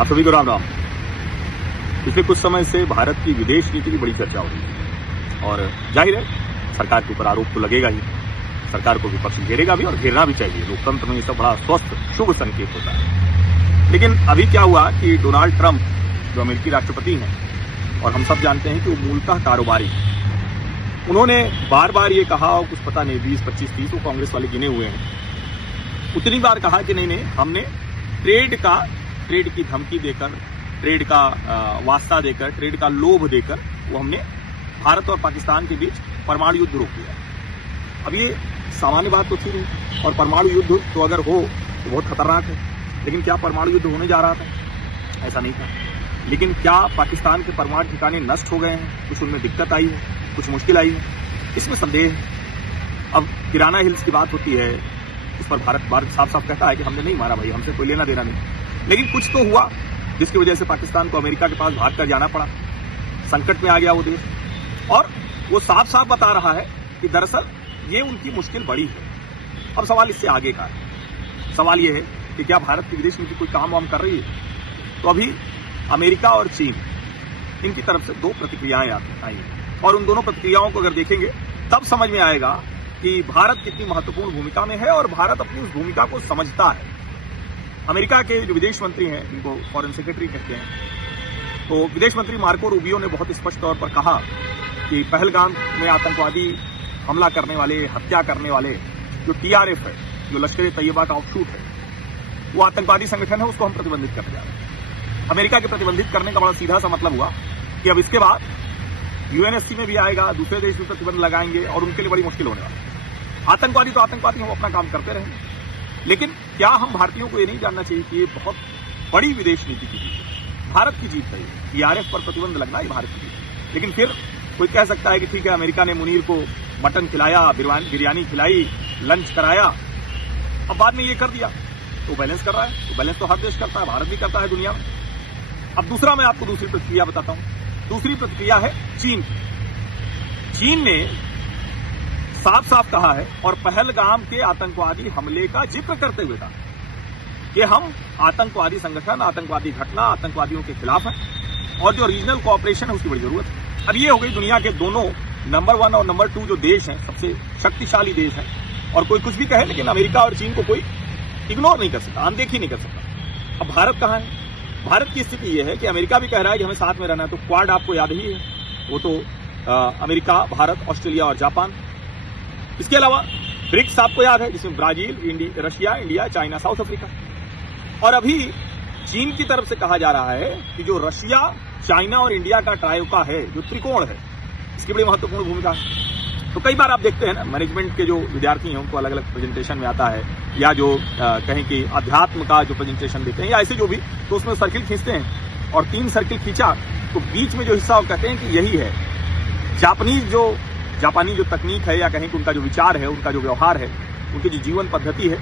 आप सभी को राम राम। पिछले कुछ समय से भारत की विदेश नीति की बड़ी चर्चा हो रही है और जाहिर है सरकार के ऊपर आरोप तो लगेगा ही, सरकार को विपक्ष घेरेगा भी और घेरना भी चाहिए। लोकतंत्र में ये सब बड़ा स्वस्थ शुभ संकेत होता है। लेकिन अभी क्या हुआ कि डोनाल्ड ट्रंप जो अमेरिकी राष्ट्रपति हैं और हम सब जानते हैं कि वो मूलतः कारोबारी, उन्होंने बार बार ये कहा, और कुछ पता नहीं 20, 25, 30 वो कांग्रेस वाले गिने हुए हैं, उतनी बार कहा कि नहीं हमने ट्रेड की धमकी देकर, ट्रेड का वास्ता देकर, ट्रेड का लोभ देकर वो हमने भारत और पाकिस्तान के बीच परमाणु युद्ध रोक दिया। अब ये सामान्य बात तो थी नहीं, और परमाणु युद्ध तो अगर हो तो बहुत खतरनाक है। लेकिन क्या परमाणु युद्ध होने जा रहा था? ऐसा नहीं था। लेकिन क्या पाकिस्तान के परमाणु ठिकाने नष्ट हो गए हैं? कुछ उनमें दिक्कत आई है, कुछ मुश्किल आई है, इसमें संदेह है। अब किराना हिल्स की बात होती है, उस पर भारत साफ साफ कहता है कि हमने नहीं मारा भाई, हमसे कोई लेना देना नहीं। लेकिन कुछ तो हुआ जिसकी वजह से पाकिस्तान को अमेरिका के पास भाग कर जाना पड़ा, संकट में आ गया वो देश, और वो साफ साफ बता रहा है कि दरअसल ये उनकी मुश्किल बड़ी है। अब सवाल इससे आगे का है। सवाल ये है कि क्या भारत की विदेश नीति कोई काम वाम कर रही है? तो अभी अमेरिका और चीन, इनकी तरफ से 2 प्रतिक्रियाएं आई हैं, और उन दोनों प्रतिक्रियाओं को अगर देखेंगे तब समझ में आएगा कि भारत कितनी महत्वपूर्ण भूमिका में है और भारत अपनी उस भूमिका को समझता है। अमेरिका के जो विदेश मंत्री हैं, जिनको फॉरेन सेक्रेटरी कहते हैं, तो विदेश मंत्री मार्को रूबियो ने बहुत स्पष्ट तौर पर कहा कि पहलगाम में आतंकवादी हमला करने वाले, हत्या करने वाले जो TRF है, जो लश्कर-ए-तैयबा का ऑफशूट है, वो आतंकवादी संगठन है, उसको हम प्रतिबंधित करने जा रहे हैं। अमेरिका के प्रतिबंधित करने का बड़ा सीधा सा मतलब हुआ कि अब इसके बाद UNSC में भी आएगा, दूसरे देश भी प्रतिबंध लगाएंगे और उनके लिए बड़ी मुश्किल होने वाली है। आतंकवादी तो आतंकवादी, हम अपना काम करते रहेंगे। लेकिन क्या हम भारतीयों को ये नहीं जानना चाहिए कि ये बहुत बड़ी विदेश नीति की जीत है, भारत की जीत है। TRF पर प्रतिबंध लगना ही भारत की जीत है। लेकिन फिर कोई कह सकता है कि ठीक है, अमेरिका ने मुनीर को मटन खिलाया, बिरयानी खिलाई, लंच कराया, अब बाद में ये कर दिया, तो बैलेंस कर रहा है। तो बैलेंस तो हर देश करता है, भारत भी करता है दुनिया में। अब दूसरा मैं आपको दूसरी प्रतिक्रिया बताता हूं। दूसरी प्रतिक्रिया है चीन। चीन ने साफ साफ कहा है और पहलगाम के आतंकवादी हमले का जिक्र करते हुए कहा कि हम आतंकवादी संगठन, आतंकवादी घटना, आतंकवादियों के खिलाफ हैं और जो रीजनल कोऑपरेशन है उसकी बड़ी जरूरत है। अब ये हो गई दुनिया के दोनों नंबर 1 और नंबर 2 जो देश हैं, सबसे शक्तिशाली देश हैं, और कोई कुछ भी कहे लेकिन अमेरिका और चीन को कोई इग्नोर नहीं कर सकता, अनदेखी नहीं कर सकता। अब भारत कहां है? भारत की स्थिति यह है कि अमेरिका भी कह रहा है कि हमें साथ में रहना है, तो क्वाड आपको याद ही है, वो तो अमेरिका, भारत, ऑस्ट्रेलिया और जापान। इसके अलावा ब्रिक्स आपको याद है, जिसमें Brazil, Russia, India, China, south Africa. और अभी चीन की तरफ से कहा जा रहा है कि जो रशिया, चाइना और इंडिया का ट्रायोका है, जो त्रिकोण है, इसकी बड़ी महत्वपूर्ण भूमिका है। तो कई बार आप देखते हैं ना, मैनेजमेंट के जो विद्यार्थी हैं उनको अलग अलग प्रेजेंटेशन में आता है, या जो कहें कि अध्यात्म का जो प्रेजेंटेशन देते हैं या ऐसे जो भी, तो उसमें सर्किल खींचते हैं और 3 सर्किल खींचा तो बीच में जो हिस्सा वो कहते हैं कि यही है जापानी जो तकनीक है, या कहें कि उनका जो विचार है, उनका जो व्यवहार है, उनकी जो जीवन पद्धति है,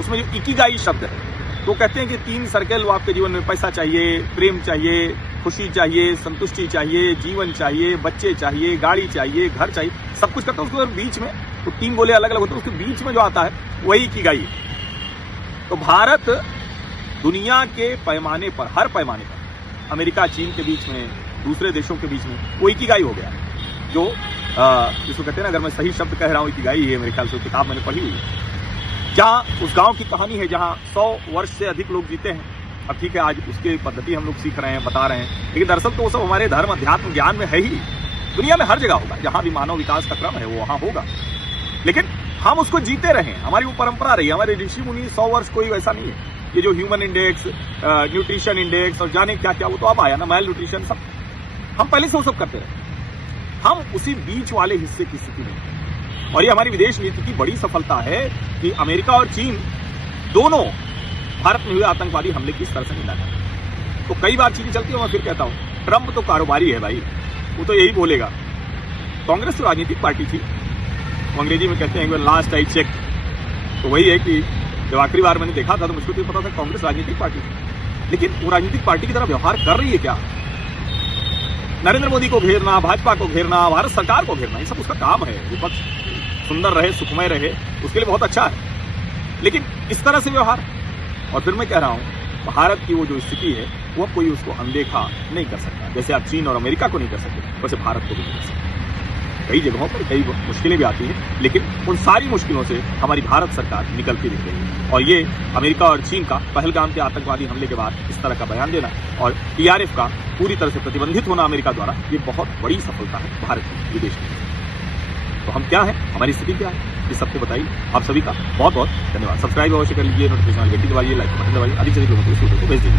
उसमें जो इकिगाई शब्द है, तो कहते हैं कि 3 सर्कल वो आपके जीवन में पैसा चाहिए, प्रेम चाहिए, खुशी चाहिए, संतुष्टि चाहिए, जीवन चाहिए, बच्चे चाहिए, गाड़ी चाहिए, घर चाहिए, सब कुछ करते हैं। उसके बीच में तो 3 गोले अलग अलग होते हैं, उसके बीच में जो आता है वही इकिगाई है। तो भारत दुनिया के पैमाने पर, हर पैमाने पर, अमेरिका चीन के बीच में, दूसरे देशों के बीच में वो इकिगाई हो गया, जो जिसको कहते हैं ना, अगर मैं सही शब्द कह रहा हूं, इकिगाई है मेरे ख्याल से, किताब मैंने पढ़ी हुई है, जहां उस गांव की कहानी है जहां 100 वर्ष से अधिक लोग जीते हैं। अब ठीक है, आज उसकी पद्धति हम लोग सीख रहे हैं, बता रहे हैं, लेकिन दरअसल तो वो सब हमारे धर्म, अध्यात्म, ज्ञान में है ही। दुनिया में हर जगह होगा, जहां भी मानव विकास का क्रम है वो वहां होगा, लेकिन हम उसको जीते रहे, हमारी वो परंपरा रही, हमारे ऋषि मुनि 100 वर्ष कोई वैसा नहीं है। ये जो ह्यूमन इंडेक्स, न्यूट्रिशन इंडेक्स और जाने क्या क्या, वो तो अब आया ना, माइल न्यूट्रिशन, सब हम पहले से वो सब करते रहे। हम उसी बीच वाले हिस्से की स्थिति में, और ये हमारी विदेश नीति की बड़ी सफलता है कि अमेरिका और चीन दोनों भारत में हुए आतंकवादी हमले की इस तरह से निंदा करते। तो कई बार चीजें चलती है, मैं फिर कहता हूं, ट्रंप तो कारोबारी है भाई, वो तो यही बोलेगा। कांग्रेस तो राजनीतिक पार्टी थी, अंग्रेजी में कहते हैं लास्ट आई चेक, तो वही है कि जब आखिरी बार मैंने देखा था तो मुझको तो पता था कांग्रेस राजनीतिक पार्टी थी, लेकिन वो राजनीतिक पार्टी की तरह व्यवहार कर रही है क्या? नरेंद्र मोदी को घेरना, भाजपा को घेरना, भारत सरकार को घेरना, ये सब उसका काम है। विपक्ष सुंदर रहे, सुखमय रहे, उसके लिए बहुत अच्छा है, लेकिन इस तरह से व्यवहार। और फिर मैं कह रहा हूं भारत की वो जो स्थिति है वो अब कोई उसको अनदेखा नहीं कर सकता। जैसे आप चीन और अमेरिका को नहीं कर सकते, वैसे भारत को भी नहीं कर सकते। कई जगहों पर कई मुश्किलें भी आती हैं, लेकिन उन सारी मुश्किलों से हमारी भारत सरकार निकलती दिख रही है। और ये अमेरिका और चीन का पहलगाम के आतंकवादी हमले के बाद इस तरह का बयान देना और टीआरएफ का पूरी तरह से प्रतिबंधित होना अमेरिका द्वारा, ये बहुत बड़ी सफलता है भारत की विदेश नीति। तो हम क्या हैं, हमारी स्थिति क्या है, ये सबको बताइए। आप सभी का बहुत बहुत धन्यवाद। सब्सक्राइब अवश्य कर लीजिए, नोटिफिकेशन घंटी दबाइए, लाइक बटन दबाइए, अधिक से अधिक लोगों को इस वीडियो को भेज दीजिए।